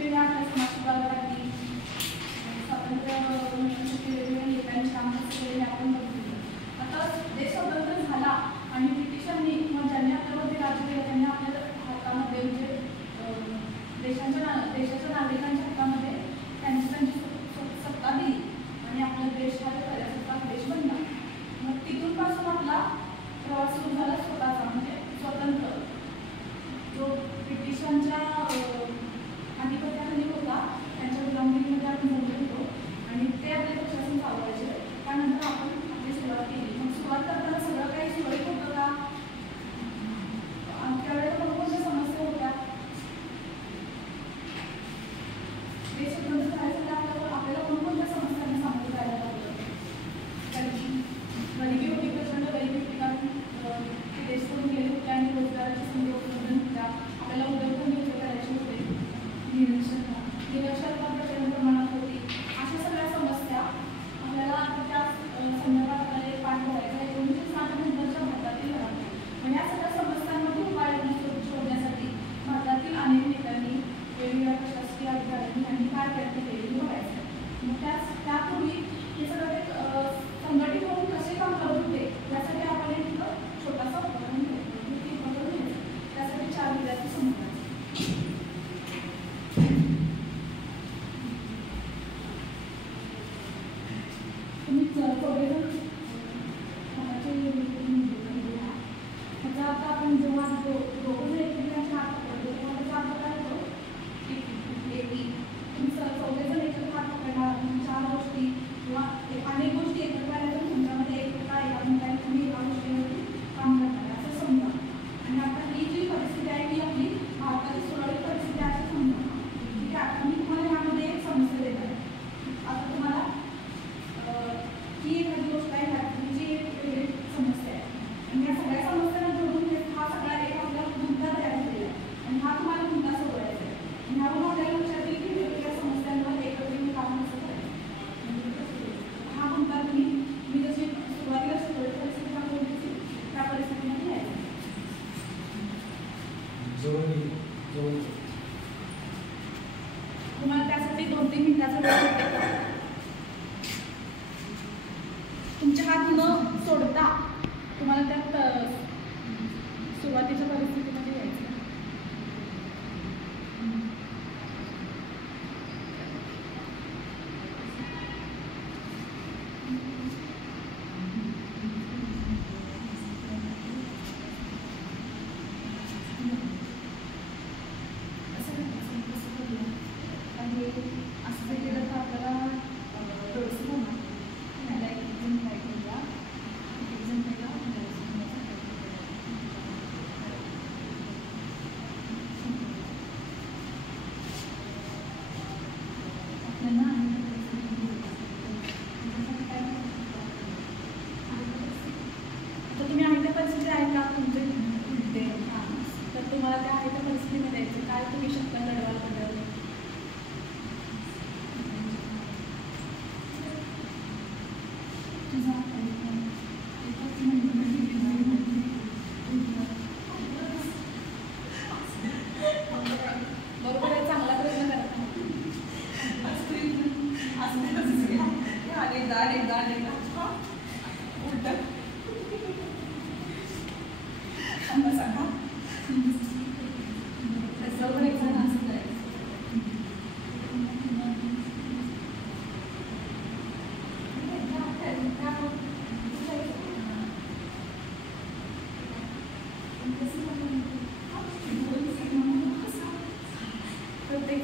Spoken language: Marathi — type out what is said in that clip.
वेगवेगळ्या आपल्या समाजसुधारकांनी स्वातंत्र्य मिळवण्यासाठी वेगवेगळ्या नेत्यांची कामं केलेली आपण बघितली. आता देश स्वतंत्र झाला आणि ब्रिटिशांनी किंवा ज्यांनी आपल्यामध्ये राज्य केलं त्यांनी आपल्या हातामध्ये म्हणजे देशाच्या नागरिकांच्या हातामध्ये त्यांची सत्ता दिली आणि आपला देश हा प्रजासत्ताक देश बनला. मग तिथूनपासून आपला प्रवास सुरू झाला स्वतःचा, म्हणजे स्वतंत्र जो ब्रिटिशांच्या अधिपत्याखाली होता त्यांच्या गुलामगिरीमध्ये आपण जमलो होतो आणि ते आपल्या पक्षातून चालवायचे. त्यानंतर आपण आपली सुरुवात केली. मग सुरुवात करताना सगळं काही सुरळीत होतं का? त्यावेळेला कोणकोणत्या समस्या होत्या? देश स्वतंत्र झाल्यासाठी आपल्याला कोणकोणत्या समस्यांना सामोरं जायला लागलं? गरिबी होती, प्रचंड गरिबी होती, कारण देश सोडून गेले होते आणि रोजगाराची संधी उपलब्ध नव्हत्या. आपल्याला उद्योगधंदे करायचे होते. निरक्षरता प्रचंड प्रमाणात होती. अशा सगळ्या समस्या आपल्याला त्या संदर्भात आपल्याला एक पाठ करायचा आहे. 1960 नंतरच्या भारतातील घडामोडी. म्हणजे या सगळ्या समस्यांमध्ये उपाय शोधण्यासाठी भारतातील अनेक नेत्यांनी वेगवेगळ्या प्रशासकीय अधिकाऱ्यांनी यांनी काय प्रयत्न केले हे बघायचं आहे. मग त्यापूर्वी हे सगळं एक संघटित होऊन कसे काम करत होते यासाठी आपण एक छोटासा उपक्रम घ्यायचा. त्यासाठी 4 विद्यार्थी समोर तुम्ही सगळेजण आता आपण जेव्हा दोघं एकमेकांच्या हात पकडतो तेव्हा त्याचा अर्थ काय होतो? तुम्ही चौघेजण एकत्र हात पकडणार, 4 गोष्टी किंवा अनेक गोष्टी एकत्र आल्या तर तुमच्यामध्ये एकता एकामुळे तुम्ही एका गोष्टीवरती काम करणार असं समजा. आणि आता ही जी परिस्थिती आहे ही आपली भारताची सुरळीत परिस्थिती आहे असं समजा. ठीक आहे. आता मी तुम्हाला ह्यामध्ये एक समस्या देत आहे. आता तुम्हाला ही एखादी गोष्ट आहे ह्याची एक वेगळी समस्या आहे आणि या सगळ्या समस्यांना जोडून हा सगळा एक आपला मुद्दा तयार केलेला आहे आणि हा तुम्हाला मुद्दा सोडवायचा आहे. आणि ह्यावरून आपल्याला लक्षात येईल की वेगवेगळ्या समस्यांवर एकत्रित काम कसं करायचं. हा मुद्दा मी जशी सुरुवातीला सुरळीत परिस्थिती दाखवली त्या परिस्थितीमध्ये यायचं. तुम्हाला त्यासाठी 2-3 मिनिटाचा वेळ मिळतो. तुमचे हात न सोडता तुम्हाला त्यात सुरुवातीच्या परिस्थितीमध्ये यायचं. असं जर केलं तर आपल्याला व्यवस्थित होणार. त्याला एक एक्झाम ट्राय करूया. एक्झाम पहिला आपल्याला तर तुम्ही आहे त्या परिस्थिती आहे का तुमचे उलटे तर तुम्हाला त्या आहे त्या परिस्थितीमध्ये यायचं काय तुम्ही शकता लढवाल बदल. बरोबर आहे. चांगला प्रयत्न करा. बरोबर एक्झाम असं करायचं. प्रत्येक